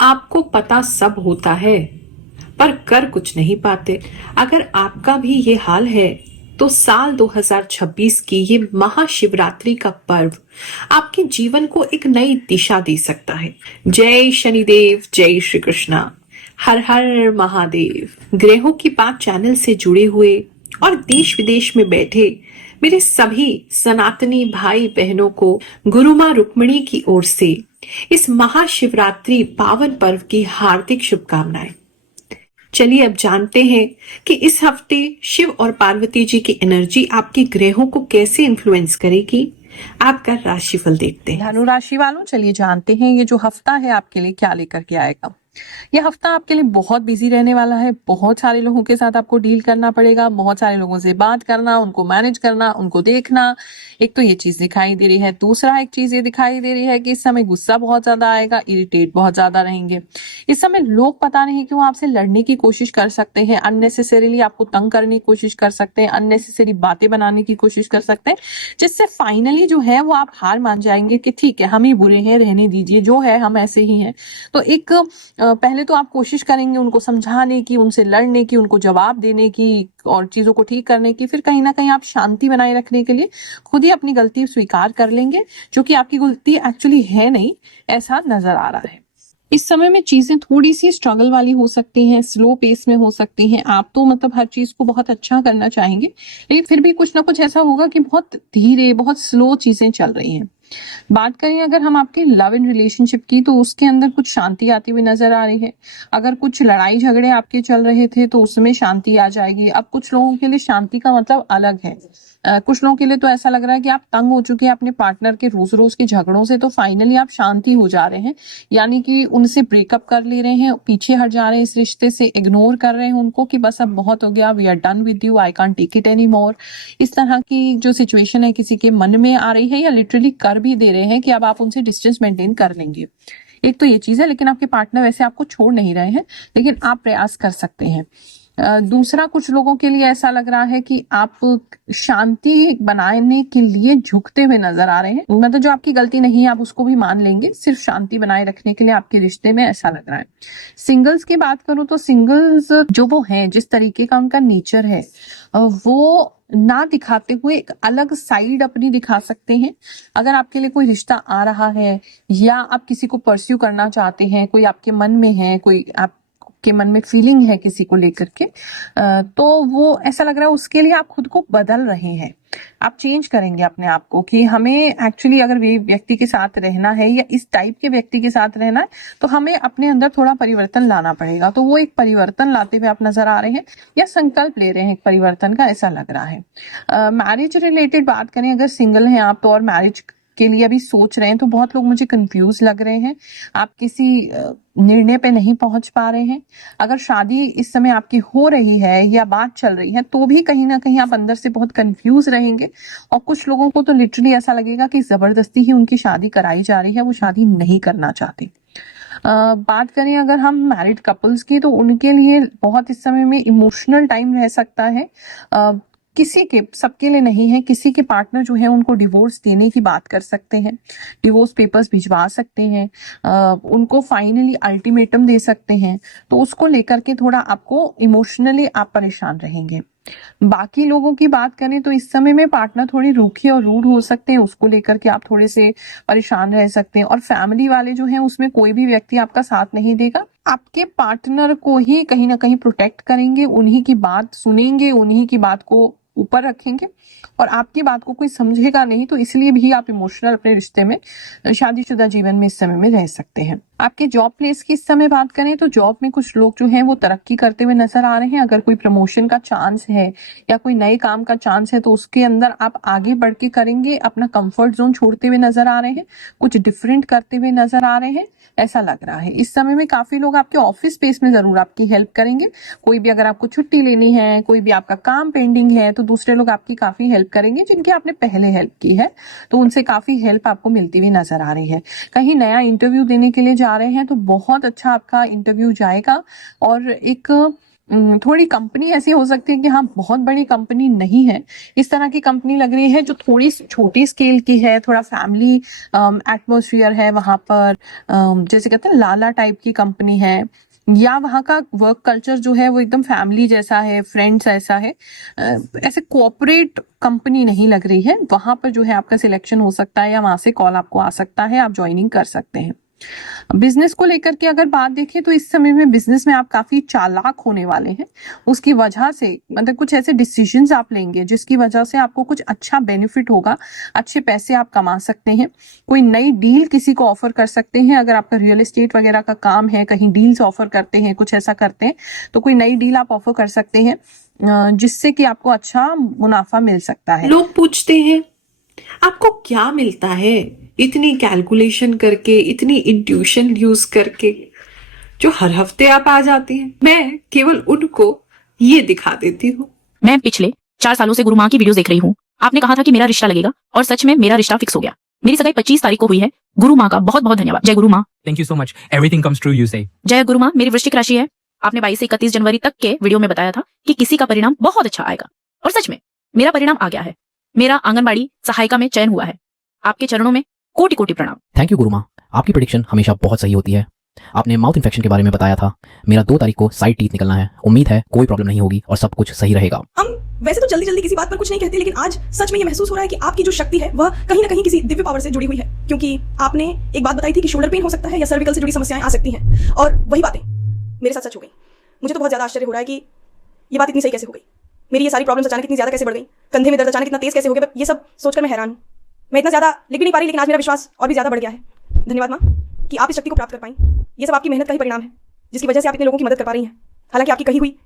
आपको पता सब होता है पर कर कुछ नहीं पाते। अगर आपका भी ये हाल है तो साल 2026 की ये महाशिवरात्रि का पर्व आपके जीवन को एक नई दिशा दे सकता है। जय शनिदेव, जय श्री कृष्णा, हर हर महादेव। ग्रहों की बात चैनल से जुड़े हुए और देश विदेश में बैठे मेरे सभी सनातनी भाई बहनों को गुरु माँ रुक्मिणी की ओर से इस महाशिवरात्रि पावन पर्व की हार्दिक शुभकामनाएं। चलिए अब जानते हैं कि इस हफ्ते शिव और पार्वती जी की एनर्जी आपके ग्रहों को कैसे इन्फ्लुएंस करेगी। आपका राशिफल देखते हैं। धनु राशि वालों, चलिए जानते हैं ये जो हफ्ता है आपके लिए क्या लेकर के आएगा। ये हफ्ता आपके लिए बहुत बिजी रहने वाला है। बहुत सारे लोगों के साथ आपको डील करना पड़ेगा, बहुत सारे लोगों से बात करना, उनको मैनेज करना, उनको देखना। एक तो ये चीज दिखाई दे रही है। दूसरा एक चीज ये दिखाई दे रही है कि इस समय गुस्सा बहुत ज्यादा आएगा, इरिटेट बहुत ज्यादा रहेंगे। इस समय लोग पता नहीं क्यों आपसे लड़ने की कोशिश कर सकते हैं, अननेसेसरीली आपको तंग करने की कोशिश कर सकते हैं, अननेसेसरी बातें बनाने की कोशिश कर सकते हैं, जिससे फाइनली जो है वो आप हार मान जाएंगे कि ठीक है, हम ही बुरे हैं, रहने दीजिए, जो है हम ऐसे ही हैं। तो एक पहले तो आप कोशिश करेंगे उनको समझाने की, उनसे लड़ने की, उनको जवाब देने की और चीजों को ठीक करने की। फिर कहीं ना कहीं आप शांति बनाए रखने के लिए खुद ही अपनी गलती स्वीकार कर लेंगे, जो कि आपकी गलती एक्चुअली है नहीं, ऐसा नजर आ रहा है। इस समय में चीजें थोड़ी सी स्ट्रगल वाली हो सकती हैं, स्लो पेस में हो सकती हैं। आप तो मतलब हर चीज को बहुत अच्छा करना चाहेंगे, लेकिन फिर भी कुछ ना कुछ ऐसा होगा कि बहुत धीरे, बहुत स्लो चीजें चल रही हैं। बात करें अगर हम आपके लव इन रिलेशनशिप की, तो उसके अंदर कुछ शांति आती हुई नजर आ रही है। अगर कुछ लड़ाई झगड़े आपके चल रहे थे तो उसमें शांति आ जाएगी। अब कुछ लोगों के लिए शांति का मतलब अलग है। कुछ लोगों के लिए तो ऐसा लग रहा है कि आप तंग हो चुके हैं अपने पार्टनर के रोज रोज के झगड़ों से, तो फाइनली आप शांति हो जा रहे हैं, यानी कि उनसे ब्रेकअप कर ले रहे हैं, पीछे हट जा रहे हैं, इस रिश्ते से इग्नोर कर रहे हैं उनको कि बस अब बहुत हो गया, we are done with you, I can't take it any more. इस तरह की जो सिचुएशन है किसी के मन में आ रही है, या लिटरली कर भी दे रहे हैं कि अब आप उनसे डिस्टेंस मेंटेन कर लेंगे। एक तो ये चीज है, लेकिन आपके पार्टनर वैसे आपको छोड़ नहीं रहे हैं, लेकिन आप प्रयास कर सकते हैं। दूसरा, कुछ लोगों के लिए ऐसा लग रहा है कि आप शांति बनाने के लिए झुकते हुए नजर आ रहे हैं। मतलब जो आपकी गलती नहीं है आप उसको भी मान लेंगे, सिर्फ शांति बनाए रखने के लिए आपके रिश्ते में, ऐसा लग रहा है। सिंगल्स की बात करूं तो सिंगल्स जो वो हैं, जिस तरीके का उनका नेचर है, वो ना दिखाते हुए एक अलग साइड अपनी दिखा सकते हैं। अगर आपके लिए कोई रिश्ता आ रहा है, या आप किसी को परस्यू करना चाहते हैं, कोई आपके मन में है, कोई आपके मन में फीलिंग है किसी को लेकर के, तो वो ऐसा लग रहा है उसके लिए आप खुद को बदल रहे हैं। आप चेंज करेंगे अपने आप को कि हमें एक्चुअली अगर वे व्यक्ति के साथ रहना है या इस टाइप के व्यक्ति के साथ रहना है, तो हमें अपने अंदर थोड़ा परिवर्तन लाना पड़ेगा। तो वो एक परिवर्तन लाते हुए आप नजर आ रहे हैं, या संकल्प ले रहे हैं एक परिवर्तन का, ऐसा लग रहा है। मैरिज रिलेटेड बात करें, अगर सिंगल हैं आप तो और मैरिज के लिए अभी सोच रहे हैं, तो बहुत लोग मुझे कंफ्यूज लग रहे हैं। आप किसी निर्णय पे नहीं पहुंच पा रहे हैं। अगर शादी इस समय आपकी हो रही है या बात चल रही है, तो भी कहीं ना कहीं आप अंदर से बहुत कंफ्यूज रहेंगे। और कुछ लोगों को तो लिटरली ऐसा लगेगा कि जबरदस्ती ही उनकी शादी कराई जा रही है, वो शादी नहीं करना चाहते। बात करें अगर हम मैरिड कपल्स की, तो उनके लिए बहुत इस समय में इमोशनल टाइम रह सकता है। किसी के, सबके लिए नहीं है, किसी के पार्टनर जो है उनको डिवोर्स देने की बात कर सकते हैं, डिवोर्स पेपर्स भिजवा सकते हैं, उनको फाइनली अल्टीमेटम दे सकते हैं। तो उसको लेकर के थोड़ा आपको इमोशनली आप परेशान रहेंगे। बाकी लोगों की बात करें तो इस समय में पार्टनर थोड़ी रूखी और रूड हो सकते हैं, उसको लेकर के आप थोड़े से परेशान रह सकते हैं। और फैमिली वाले जो हैं उसमें कोई भी व्यक्ति आपका साथ नहीं देगा। आपके पार्टनर को ही कहीं ना कहीं प्रोटेक्ट करेंगे, उन्हीं की बात सुनेंगे, उन्हीं की बात को ऊपर रखेंगे, और आपकी बात को कोई समझेगा नहीं। तो इसलिए भी आप इमोशनल अपने रिश्ते में, शादीशुदा जीवन में इस समय में रह सकते हैं। आपके जॉब प्लेस की इस समय बात करें तो जॉब में कुछ लोग जो हैं वो तरक्की करते हुए नजर आ रहे हैं। अगर कोई प्रमोशन का चांस है या कोई नए काम का चांस है, तो उसके अंदर आप आगे बढ़ के करेंगे, अपना कंफर्ट जोन छोड़ते हुए नजर आ रहे हैं, कुछ डिफरेंट करते हुए नजर आ रहे हैं, ऐसा लग रहा है। इस समय में काफी लोग आपके ऑफिस स्पेस में जरूर आपकी हेल्प करेंगे। कोई भी अगर आपको छुट्टी लेनी है, कोई भी आपका काम पेंडिंग है, तो दूसरे लोग आपकी काफी हेल्प करेंगे, जिनकी आपने पहले हेल्प की है, तो उनसे काफी हेल्प आपको मिलती हुई नजर आ रही है। कहीं नया इंटरव्यू देने के लिए जा रहे हैं तो बहुत अच्छा आपका इंटरव्यू जाएगा, और एक थोड़ी कंपनी ऐसी हो सकती है कि हाँ बहुत बड़ी कंपनी नहीं है, इस तरह की कंपनी लग रही है जो थोड़ी छोटी स्केल की है, थोड़ा फैमिली एटमॉस्फेयर है वहाँ पर, जैसे कहते हैं लाला टाइप की कंपनी है, या वहाँ का वर्क कल्चर जो है वो एकदम फैमिली जैसा है, फ्रेंड्स ऐसा है, ऐसे कोऑपरेट कंपनी नहीं लग रही है। वहाँ पर जो है आपका सिलेक्शन हो सकता है या वहाँ से कॉल आपको आ सकता है, आप ज्वाइनिंग कर सकते हैं। बिजनेस को लेकर के अगर बात देखें तो इस समय में बिजनेस में आप काफी चालाक होने वाले हैं। उसकी वजह से मतलब कुछ ऐसे डिसीजंस आप लेंगे जिसकी वजह से आपको कुछ अच्छा बेनिफिट होगा, अच्छे पैसे आप कमा सकते हैं। कोई नई डील किसी को ऑफर कर सकते हैं, अगर आपका रियल एस्टेट वगैरह का काम है, कहीं डील्स ऑफर करते हैं, कुछ ऐसा करते हैं तो कोई नई डील आप ऑफर कर सकते हैं, जिससे कि आपको अच्छा मुनाफा मिल सकता है। लोग पूछते हैं आपको क्या मिलता है इतनी कैलकुलेशन करके, इतनी इंट्यूशन यूज करके जो हर हफ्ते आप आ जाती हैं। मैं केवल उनको ये दिखा देती हूँ। मैं पिछले 4 सालों से गुरु माँ की वीडियोस देख रही हूँ। आपने कहा था कि मेरा रिश्ता लगेगा और सच में मेरा रिश्ता फिक्स हो गया। मेरी सगाई 25 तारीख को हुई है। गुरु माँ का बहुत बहुत धन्यवाद। जय गुरु माँ। Thank you so much. Everything comes true, you say. जय गुरु माँ। मेरी वृश्चिक राशि है। आपने 22 से 31 जनवरी तक के वीडियो में बताया था कि किसी का परिणाम बहुत अच्छा आएगा और सच में मेरा परिणाम आ गया है। मेरा आंगनबाड़ी सहायिका में चयन हुआ है। आपके चरणों में कोटि कोटि प्रणाम। थैंक यू गुरु माँ, आपकी प्रेडिक्शन हमेशा बहुत सही होती है। आपने माउथ इन्फेक्शन के बारे में बताया था। मेरा 2 तारीख को साइड टीथ निकलना है। उम्मीद है कोई प्रॉब्लम नहीं होगी और सब कुछ सही रहेगा। हम वैसे तो जल्दी जल्दी किसी बात पर कुछ नहीं कहते, लेकिन आज सच में ये महसूस हो रहा है कि आपकी जो शक्ति है वह कहीं ना कहीं किसी दिव्य पावर से जुड़ी हुई है, क्योंकि आपने एक बात बताई थी कि शोल्डर पेन हो सकता है या सर्विकल से जुड़ी समस्याएं आ सकती हैं, और वही बातें मेरे साथ सच हो गई। मुझे तो बहुत ज्यादा आश्चर्य हो रहा है कि ये बात इतनी सही कैसे हो गई। मेरी ये सारी प्रॉब्लम्स अचानक इतनी ज्यादा कैसे बढ़ गई, कंधे में दर्द अचानक इतना तेज कैसे हो गया, ये सब सोचकर मैं हैरान हूँ। मैं इतना ज्यादा लिख भी नहीं पा रही, लेकिन आज मेरा विश्वास और भी ज्यादा बढ़ गया है। धन्यवाद माँ कि आप इस शक्ति को प्राप्त कर पाई। ये सब आपकी मेहनत का ही परिणाम है, जिसकी वजह से आप इतने लोगों की मदद कर पा रही हैं। हालांकि आपकी कही हुई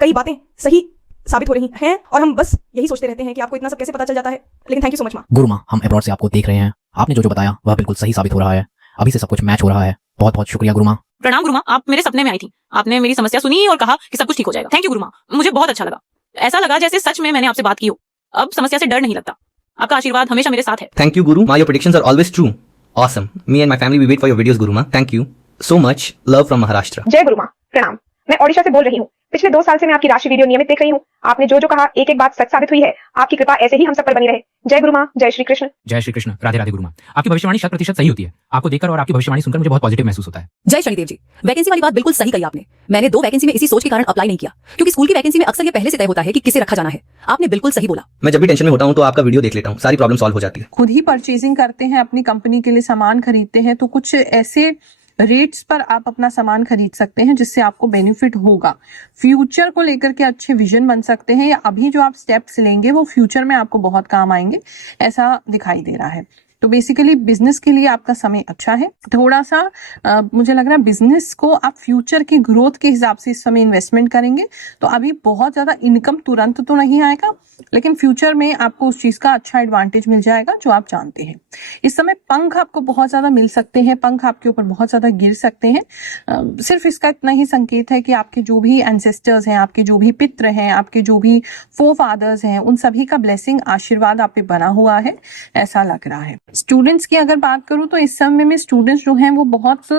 कई बातें सही साबित हो रही हैं और हम बस यही सोचते रहते हैं कि आपको इतना सब कैसे पता चल जाता है, लेकिन थैंक यू सो मच माँ। गुरु माँ, हम अब्रॉड से आपको देख रहे हैं। आपने जो जो बताया वह बिल्कुल सही साबित हो रहा है। अभी से सब कुछ मैच हो रहा है। बहुत बहुत शुक्रिया गुरु माँ। प्रणाम गुरु माँ। आप मेरे सपने में आई थी। आपने मेरी समस्या सुनी और कहा कि सब कुछ ठीक हो जाएगा। थैंक यू गुरु माँ। मुझे बहुत अच्छा लगा। ऐसा लगा जैसे सच में मैंने आपसे बात की हो। अब समस्या से डर नहीं लगता। आपका आशीर्वाद हमेशा मेरे साथ है। Thank you, Guru. Ma, your predictions are always true. Awesome. Me and my family, we wait for your videos, Guru Ma. Thank you so much. Love from Maharashtra. जय गुरु माँ, प्रणाम। मैं ओडिशा से बोल रही हूँ। पिछले 2 साल से मैं आपकी राशि वीडियो नियमित देख रही हूँ। आपने जो जो कहा एक एक बात सच साबित हुई है। आपकी कृपा ऐसे ही हम सब पर बनी रहे। जय गुरु माँ, जय श्री कृष्ण। जय श्री कृष्ण। राधे राधे गुरु माँ। आपकी भविष्यवाणी 100% सही होती है। आपको देखकर और आपकी भविष्यवाणी सुनकर मुझे बहुत पॉजिटिव महसूस होता है। जय शनिदेव जी। वैकेंसी वाली बात बिल्कुल सही कही आपने। मैंने 2 वैकेंसी में इसी सोच के कारण अप्लाई नहीं किया, क्योंकि स्कूल की वैकेंसी में अक्सर ये पहले से तय होता है कि किसे रखा जाना है। आपने बिल्कुल सही बोला। मैं जब भी टेंशन में होता हूँ तो आपका वीडियो देख लेता हूँ, सारी प्रॉब्लम सॉल्व हो जाती है। खुद ही परचेजिंग करते हैं, अपनी कंपनी के लिए सामान खरीदते हैं, तो कुछ ऐसे रेट्स पर आप अपना सामान खरीद सकते हैं जिससे आपको बेनिफिट होगा। फ्यूचर को लेकर के अच्छे विजन बन सकते हैं, या अभी जो आप स्टेप्स लेंगे वो फ्यूचर में आपको बहुत काम आएंगे, ऐसा दिखाई दे रहा है। तो बेसिकली बिजनेस के लिए आपका समय अच्छा है। थोड़ा सा मुझे लग रहा है बिजनेस को आप फ्यूचर की ग्रोथ के हिसाब से इस समय इन्वेस्टमेंट करेंगे तो अभी बहुत ज्यादा इनकम तुरंत तो नहीं आएगा, लेकिन फ्यूचर में आपको उस चीज का अच्छा एडवांटेज मिल जाएगा जो आप जानते हैं। इस समय पंख आपको बहुत ज्यादा मिल सकते हैं, पंख आपके ऊपर बहुत ज्यादा गिर सकते हैं। सिर्फ इसका इतना ही संकेत है कि आपके जो भी एंसेस्टर्स हैं, आपके जो भी पितृ हैं, आपके जो भी फोरफादर्स हैं, उन सभी का ब्लेसिंग आशीर्वाद आप पे बना हुआ है, ऐसा लग रहा है। स्टूडेंट्स की अगर बात करूं तो इस समय में स्टूडेंट्स जो हैं वो बहुत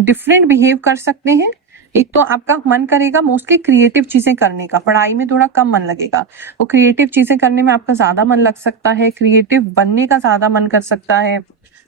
डिफरेंट बिहेव कर सकते हैं। एक तो आपका मन करेगा मोस्टली क्रिएटिव चीजें करने का, पढ़ाई में थोड़ा कम मन लगेगा, वो क्रिएटिव चीजें करने में आपका ज्यादा मन लग सकता है, क्रिएटिव बनने का ज्यादा मन कर सकता है।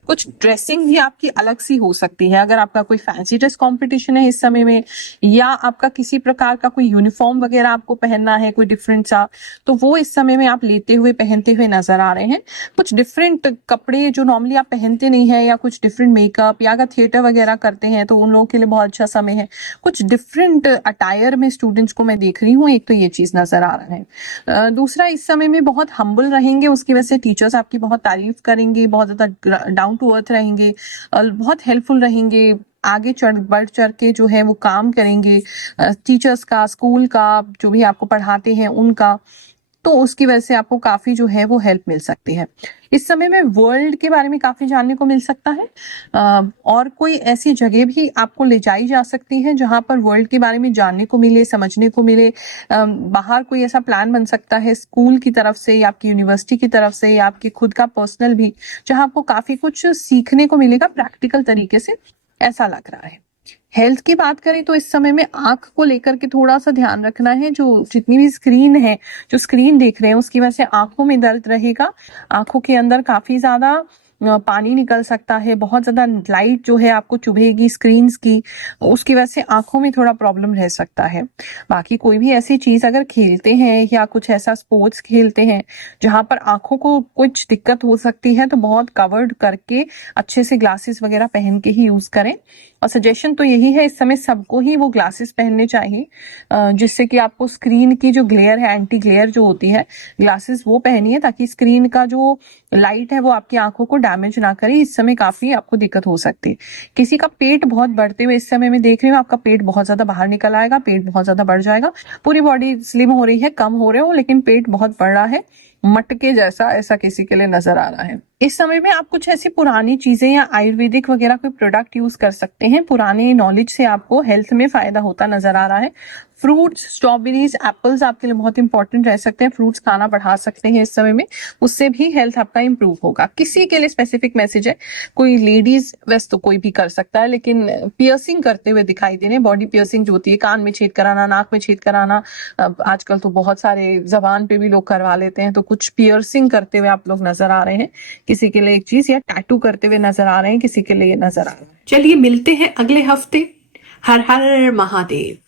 कुछ ड्रेसिंग भी आपकी अलग सी हो सकती है, अगर आपका कोई फैंसी ड्रेस कंपटीशन है इस समय में, या आपका किसी प्रकार का कोई यूनिफॉर्म वगैरह आपको पहनना है कोई डिफरेंट सा, तो वो इस समय में आप लेते हुए पहनते हुए नजर आ रहे हैं। कुछ डिफरेंट कपड़े जो नॉर्मली आप पहनते नहीं है, या कुछ डिफरेंट मेकअप, या अगर थिएटर वगैरह करते हैं तो उन लोगों के लिए बहुत अच्छा समय है। कुछ डिफरेंट अटायर में स्टूडेंट्स को मैं देख रही हूँ, एक तो ये चीज नजर आ रहा है। दूसरा, इस समय में बहुत हम्बल रहेंगे, उसकी वजह से टीचर्स आपकी बहुत तारीफ करेंगे, बहुत ज्यादा डाउन टू अर्थ रहेंगे, बहुत हेल्पफुल रहेंगे, आगे बढ़ चढ़ के जो है वो काम करेंगे, टीचर्स का, स्कूल का, जो भी आपको पढ़ाते हैं उनका, तो उसकी वजह से आपको काफी जो है वो हेल्प मिल सकती है। इस समय में वर्ल्ड के बारे में काफी जानने को मिल सकता है, और कोई ऐसी जगह भी आपको ले जाई जा सकती है जहां पर वर्ल्ड के बारे में जानने को मिले, समझने को मिले। बाहर कोई ऐसा प्लान बन सकता है स्कूल की तरफ से, या आपकी यूनिवर्सिटी की तरफ से, या आपकी खुद का पर्सनल भी, जहां आपको काफी कुछ सीखने को मिलेगा प्रैक्टिकल तरीके से, ऐसा लग रहा है। हेल्थ की बात करें तो इस समय में आंख को लेकर के थोड़ा सा ध्यान रखना है। जो जितनी भी स्क्रीन है, जो स्क्रीन देख रहे हैं, उसकी वजह से आंखों में दर्द रहेगा। आंखों के अंदर काफी ज्यादा पानी निकल सकता है। बहुत ज्यादा लाइट जो है आपको चुभेगी स्क्रीन्स की, उसकी वजह से आंखों में थोड़ा प्रॉब्लम रह सकता है। बाकी कोई भी ऐसी चीज अगर खेलते हैं या कुछ ऐसा स्पोर्ट्स खेलते हैं जहां पर आंखों को कुछ दिक्कत हो सकती है, तो बहुत कवर्ड करके अच्छे से ग्लासेस वगैरह पहन के ही यूज करें। और सजेशन तो यही है, इस समय सबको ही वो ग्लासेस पहनने चाहिए, जिससे कि आपको स्क्रीन की जो ग्लेयर है, एंटी ग्लेयर जो होती है, ग्लासेस वो पहनिए ताकि स्क्रीन का जो लाइट है वो आपकी आंखों को डैमेज ना करे। इस समय काफी आपको दिक्कत हो सकती है। किसी का पेट बहुत बढ़ते हुए इस समय में देख रही हूँ, आपका पेट बहुत ज्यादा बाहर निकल आएगा, पेट बहुत ज्यादा बढ़ जाएगा। पूरी बॉडी स्लिम हो रही है, कम हो रहे हो, लेकिन पेट बहुत बढ़ रहा है, मटके जैसा, ऐसा किसी के लिए नजर आ रहा है। इस समय में आप कुछ ऐसी पुरानी चीजें या आयुर्वेदिक वगैरह कोई प्रोडक्ट यूज कर सकते हैं। पुराने नॉलेज से आपको हेल्थ में फायदा होता नजर आ रहा है। फ्रूट्स, स्ट्रॉबेरीज, एप्पल्स आपके लिए बहुत इंपॉर्टेंट रह सकते हैं। फ्रूट्स खाना बढ़ा सकते हैं इस समय में, उससे भी हेल्थ आपका इंप्रूव होगा। किसी के लिए स्पेसिफिक मैसेज है, कोई लेडीज वैसे तो कोई भी कर सकता है, लेकिन पियर्सिंग करते हुए दिखाई दे रहे हैं। बॉडी पियर्सिंग जो होती है, कान में छेद कराना, नाक में छेद कराना, आजकल तो बहुत सारे जबान पे भी लोग करवा लेते हैं, तो कुछ पियर्सिंग करते हुए आप लोग नजर आ रहे हैं। किसी के लिए एक चीज, या टैटू करते हुए नजर आ रहे हैं, किसी के लिए नजर आ रहा है। चलिए मिलते हैं अगले हफ्ते। हर हर महादेव।